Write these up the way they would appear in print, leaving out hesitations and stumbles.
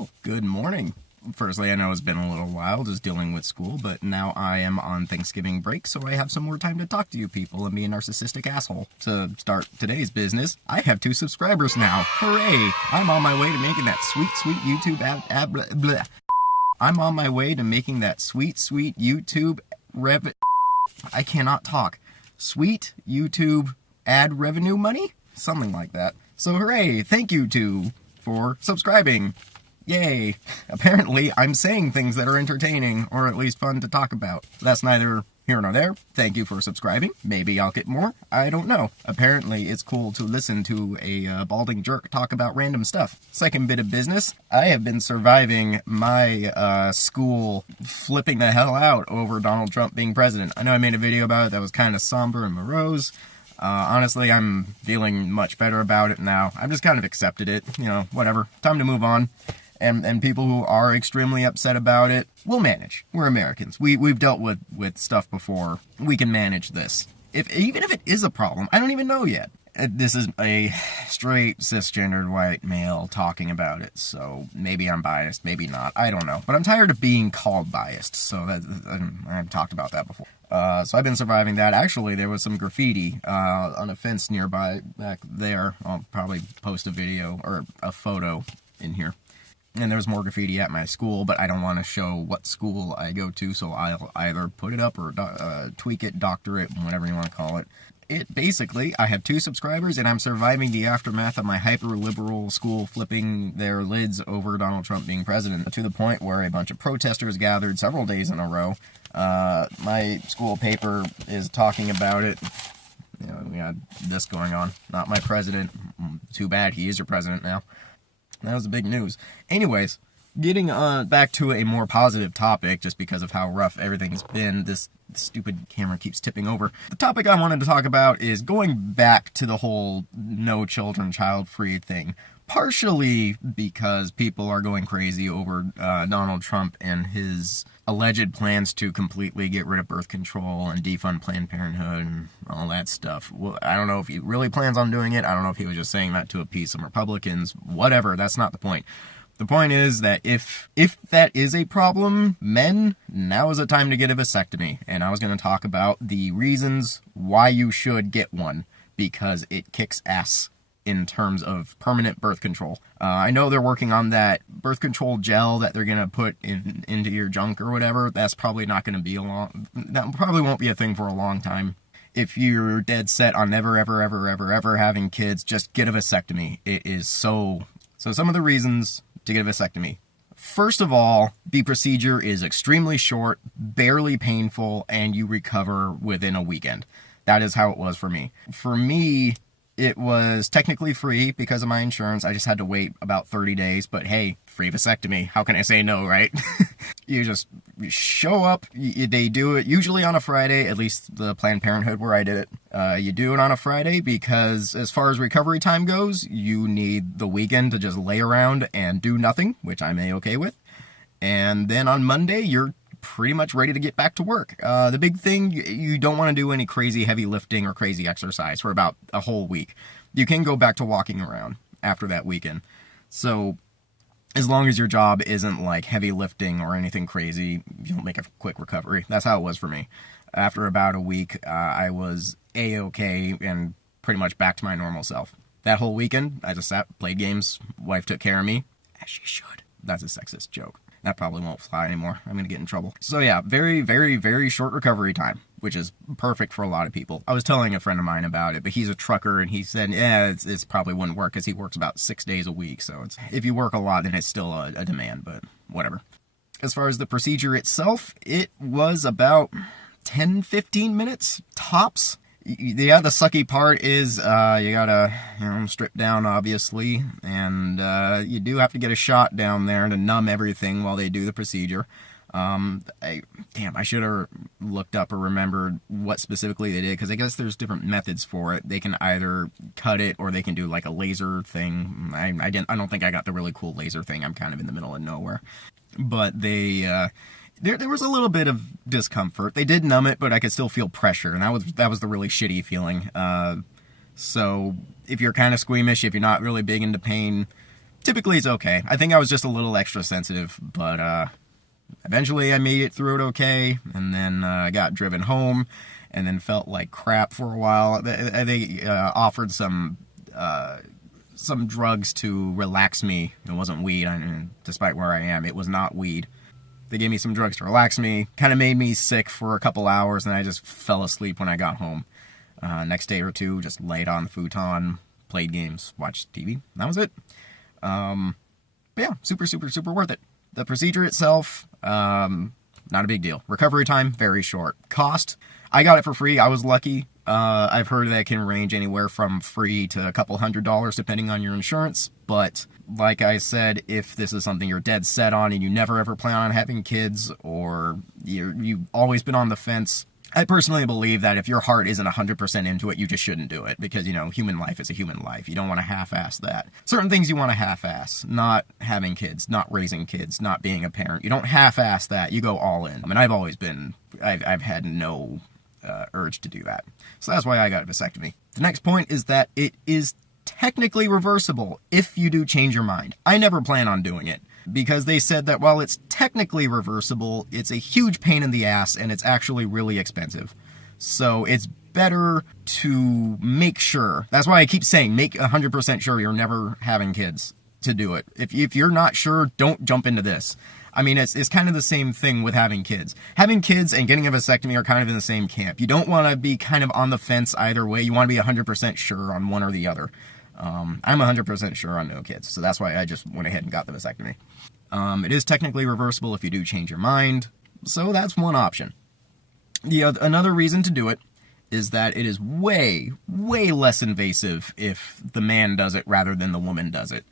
Well, good morning. Firstly, I know it's been a little while just dealing with school, but now I am on Thanksgiving break, so I have some more time to talk to you people and be a narcissistic asshole. To start today's business, I have 2 subscribers now. Hooray! I'm on my way to making that sweet YouTube blah. I'm on my way to making that sweet YouTube I cannot talk. Sweet YouTube ad revenue money? Something like that. So hooray! Thank you for subscribing. Yay! Apparently, I'm saying things that are entertaining, or at least fun to talk about. That's neither here nor there. Thank you for subscribing. Maybe I'll get more. I don't know. Apparently, it's cool to listen to a balding jerk talk about random stuff. Second bit of business, I have been surviving my school flipping the hell out over Donald Trump being president. I know I made a video about it that was kind of somber and morose. Honestly, I'm feeling much better about it now. I've just kind of accepted it. You know, whatever. Time to move on. And people who are extremely upset about it, we'll manage. We're Americans. We've dealt with stuff before. We can manage this. Even if it is a problem, I don't even know yet. This is a straight, cisgendered white male talking about it, so maybe I'm biased, maybe not. I don't know. But I'm tired of being called biased, so I've talked about that before. So I've been surviving that. Actually, there was some graffiti on a fence nearby back there. I'll probably post a video or a photo in here. And there's more graffiti at my school, but I don't want to show what school I go to, so I'll either put it up or tweak it, doctor it, whatever you want to call it. Basically, I have 2 subscribers, and I'm surviving the aftermath of my hyper-liberal school flipping their lids over Donald Trump being president, to the point where a bunch of protesters gathered several days in a row. My school paper is talking about it. You know, we got this going on. Not my president. Too bad, he is your president now. That was the big news. Anyways, getting back to a more positive topic, just because of how rough everything's been, this stupid camera keeps tipping over. The topic I wanted to talk about is going back to the whole no children, child-free thing. Partially because people are going crazy over Donald Trump and his alleged plans to completely get rid of birth control and defund Planned Parenthood and all that stuff. Well, I don't know if he really plans on doing it. I don't know if he was just saying that to appease some Republicans. Whatever, that's not the point. The point is that if that is a problem, men, now is the time to get a vasectomy. And I was going to talk about the reasons why you should get one, because it kicks ass in terms of permanent birth control. I know they're working on that birth control gel that they're going to put into your junk or whatever. That's probably not going to be that probably won't be a thing for a long time. If you're dead set on never, ever having kids, just get a vasectomy. It is so some of the reasons to get a vasectomy. First of all, the procedure is extremely short, barely painful, and you recover within a weekend. That is how it was for me. For me, it was technically free because of my insurance. I just had to wait about 30 days, but hey, free vasectomy. How can I say no, right? You just show up. They do it usually on a Friday, at least the Planned Parenthood where I did it. You do it on a Friday because as far as recovery time goes, you need the weekend to just lay around and do nothing, which I'm A-okay with. And then on Monday, you're pretty much ready to get back to work. The big thing, you don't want to do any crazy heavy lifting or crazy exercise for about a whole week. You can go back to walking around after that weekend. So as long as your job isn't like heavy lifting or anything crazy, you'll make a quick recovery. That's how it was for me. After about a week, I was A-okay and pretty much back to my normal self. That whole weekend, I just sat, played games, wife took care of me, as she should. That's a sexist joke. That probably won't fly anymore. I'm going to get in trouble. So yeah, very short recovery time, which is perfect for a lot of people. I was telling a friend of mine about it, but he's a trucker, and he said, yeah, it's probably wouldn't work because he works about 6 days a week. So if you work a lot, then it's still a demand, but whatever. As far as the procedure itself, it was about 10-15 minutes, tops. Yeah, the sucky part is you gotta strip down, obviously, and you do have to get a shot down there to numb everything while they do the procedure. I should have looked up or remembered what specifically they did, because I guess there's different methods for it. They can either cut it or they can do like a laser thing. I don't think I got the really cool laser thing. I'm kind of in the middle of nowhere. But they there was a little bit of discomfort. They did numb it, but I could still feel pressure, and that was the really shitty feeling. So if you're kind of squeamish, if you're not really big into pain, typically it's okay. I think I was just a little extra sensitive, but eventually I made it through it okay, and then I got driven home, and then felt like crap for a while. They offered some drugs to relax me. It wasn't weed, despite where I am. It was not weed. They gave me some drugs to relax me, kind of made me sick for a couple hours, and I just fell asleep when I got home. Next day or two, just laid on the futon, played games, watched TV. That was it. But yeah, super, super, super worth it. The procedure itself, not a big deal. Recovery time, very short. Cost, I got it for free. I was lucky. I've heard that it can range anywhere from free to a couple $100 depending on your insurance. But like I said, if this is something you're dead set on and you never ever plan on having kids, or you've always been on the fence, I personally believe that if your heart isn't 100% into it, you just shouldn't do it, because, human life is a human life. You don't want to half-ass that. Certain things you want to half-ass. Not having kids, not raising kids, not being a parent. You don't half-ass that. You go all in. I mean, I've had no urge to do that. So that's why I got a vasectomy. The next point is that it is technically reversible if you do change your mind. I never plan on doing it, because they said that while it's technically reversible, it's a huge pain in the ass and it's actually really expensive. So it's better to make sure. That's why I keep saying make 100% sure you're never having kids to do it. If you're not sure, don't jump into this. I mean, it's kind of the same thing with having kids. Having kids and getting a vasectomy are kind of in the same camp. You don't want to be kind of on the fence either way. You want to be 100% sure on one or the other. I'm 100% sure on no kids, so that's why I just went ahead and got the vasectomy. It is technically reversible if you do change your mind, so that's one option. Another reason to do it is that it is way, way less invasive if the man does it rather than the woman does it.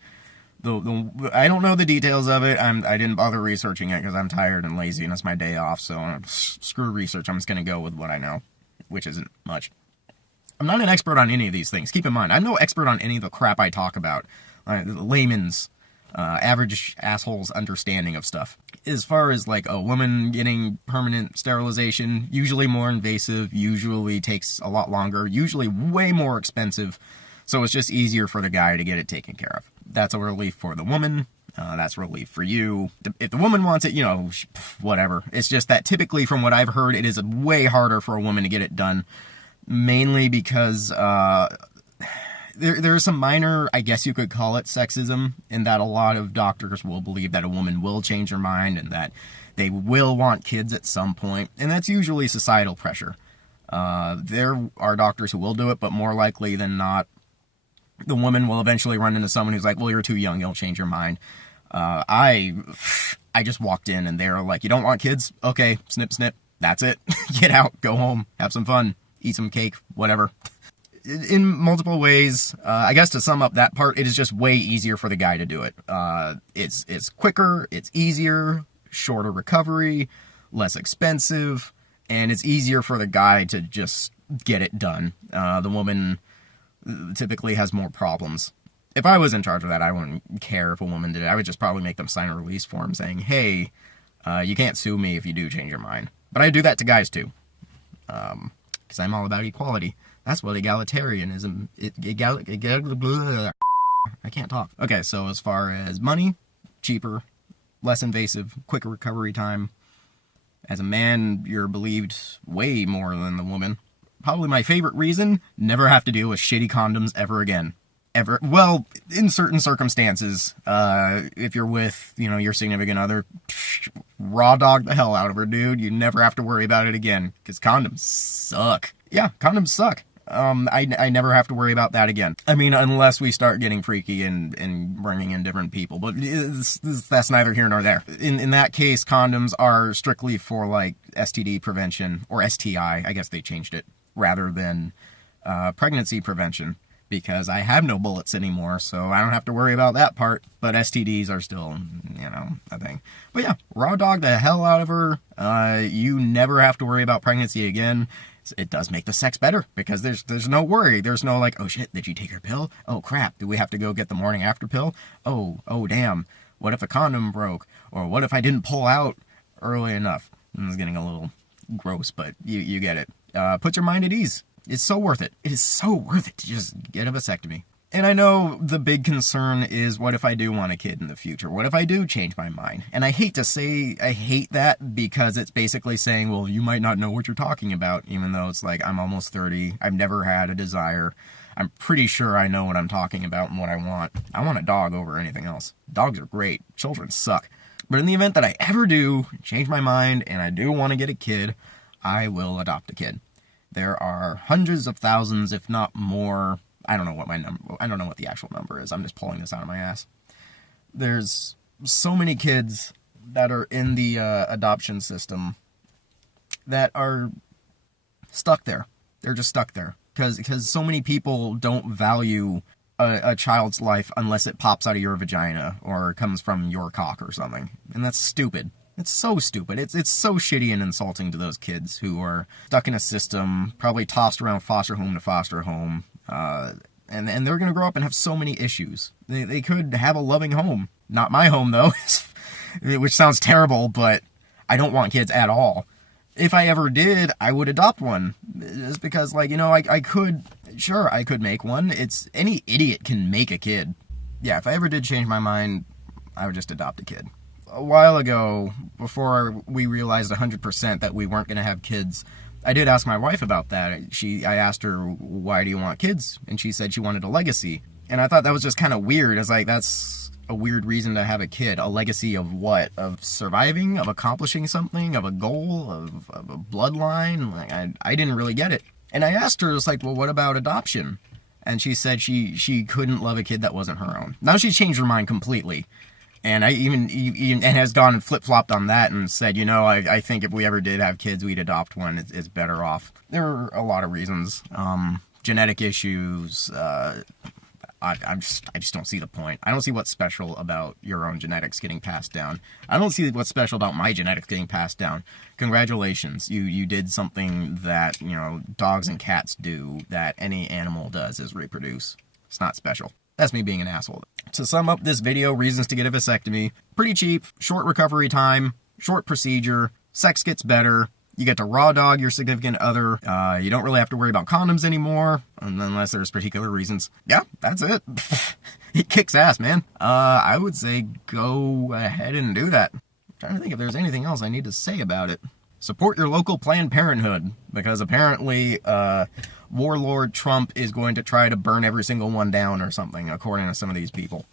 I don't know the details of it. I didn't bother researching it because I'm tired and lazy and it's my day off, so screw research. I'm just going to go with what I know, which isn't much. I'm not an expert on any of these things. Keep in mind, I'm no expert on any of the crap I talk about. The layman's, average asshole's understanding of stuff. As far as like a woman getting permanent sterilization, usually more invasive, usually takes a lot longer, usually way more expensive. So it's just easier for the guy to get it taken care of. That's a relief for the woman. That's a relief for you. If the woman wants it, whatever. It's just that typically from what I've heard, it is way harder for a woman to get it done. Mainly because there's some minor, I guess you could call it, sexism, in that a lot of doctors will believe that a woman will change her mind and that they will want kids at some point, and that's usually societal pressure. There are doctors who will do it, but more likely than not, the woman will eventually run into someone who's like, well, you're too young, you'll change your mind. I just walked in and they're like, you don't want kids? Okay, snip, snip, that's it. Get out, go home, have some fun. Eat some cake, whatever. In multiple ways, I guess to sum up that part, it is just way easier for the guy to do it. It's quicker, it's easier, shorter recovery, less expensive, and it's easier for the guy to just get it done. The woman typically has more problems. If I was in charge of that, I wouldn't care if a woman did it. I would just probably make them sign a release form saying, hey, you can't sue me if you do change your mind. But I do that to guys too. Because I'm all about equality. That's what egalitarianism... I can't talk. Okay, so as far as money, cheaper, less invasive, quicker recovery time. As a man, you're believed way more than the woman. Probably my favorite reason, never have to deal with shitty condoms ever again. Ever. Well, in certain circumstances, if you're with, your significant other, raw dog the hell out of her, dude. You never have to worry about it again, because condoms suck. Yeah, condoms suck. I never have to worry about that again. I mean, unless we start getting freaky and bringing in different people, but that's neither here nor there. In that case, condoms are strictly for, like, STD prevention, or STI, I guess they changed it, rather than pregnancy prevention. Because I have no bullets anymore, so I don't have to worry about that part. But STDs are still, a thing. But yeah, raw dog the hell out of her. You never have to worry about pregnancy again. It does make the sex better, because there's no worry. There's no like, oh shit, did you take her pill? Oh crap, do we have to go get the morning after pill? Oh damn, what if a condom broke? Or what if I didn't pull out early enough? It's getting a little gross, but you get it. Put your mind at ease. It's so worth it. It is so worth it to just get a vasectomy. And I know the big concern is, what if I do want a kid in the future? What if I do change my mind? And I hate to say I hate that, because it's basically saying, well, you might not know what you're talking about, even though it's like, I'm almost 30. I've never had a desire. I'm pretty sure I know what I'm talking about and what I want. I want a dog over anything else. Dogs are great. Children suck. But in the event that I ever do change my mind and I do want to get a kid, I will adopt a kid. There are hundreds of thousands, if not more. I don't know what the actual number is. I'm just pulling this out of my ass. There's so many kids that are in the adoption system that are stuck there. They're just stuck there. Because so many people don't value a child's life unless it pops out of your vagina or comes from your cock or something. And that's stupid. It's so stupid. It's so shitty and insulting to those kids who are stuck in a system, probably tossed around foster home to foster home. And they're going to grow up and have so many issues. They could have a loving home. Not my home, though, which sounds terrible, but I don't want kids at all. If I ever did, I would adopt one. Just because, like, I could make one. Any idiot can make a kid. Yeah, if I ever did change my mind, I would just adopt a kid. A while ago, before we realized 100% that we weren't going to have kids, I did ask my wife about that. I asked her, why do you want kids? And she said she wanted a legacy. And I thought that was just kind of weird. I was like, that's a weird reason to have a kid. A legacy of what? Of surviving? Of accomplishing something? Of a goal? Of a bloodline? Like, I didn't really get it. And I asked her, it's like, well, what about adoption? And she said she couldn't love a kid that wasn't her own. Now she's changed her mind completely. And I even has gone and flip-flopped on that and said, I think if we ever did have kids, we'd adopt one. It's better off. There are a lot of reasons. Genetic issues. I just don't see the point. I don't see what's special about your own genetics getting passed down. I don't see what's special about my genetics getting passed down. Congratulations. You did something that, dogs and cats do that any animal does, is reproduce. It's not special. That's me being an asshole. To sum up this video, reasons to get a vasectomy. Pretty cheap, short recovery time, short procedure, sex gets better, you get to raw dog your significant other, you don't really have to worry about condoms anymore, unless there's particular reasons. Yeah, that's it. It kicks ass, man. I would say go ahead and do that. I'm trying to think if there's anything else I need to say about it. Support your local Planned Parenthood, because apparently Warlord Trump is going to try to burn every single one down or something, according to some of these people.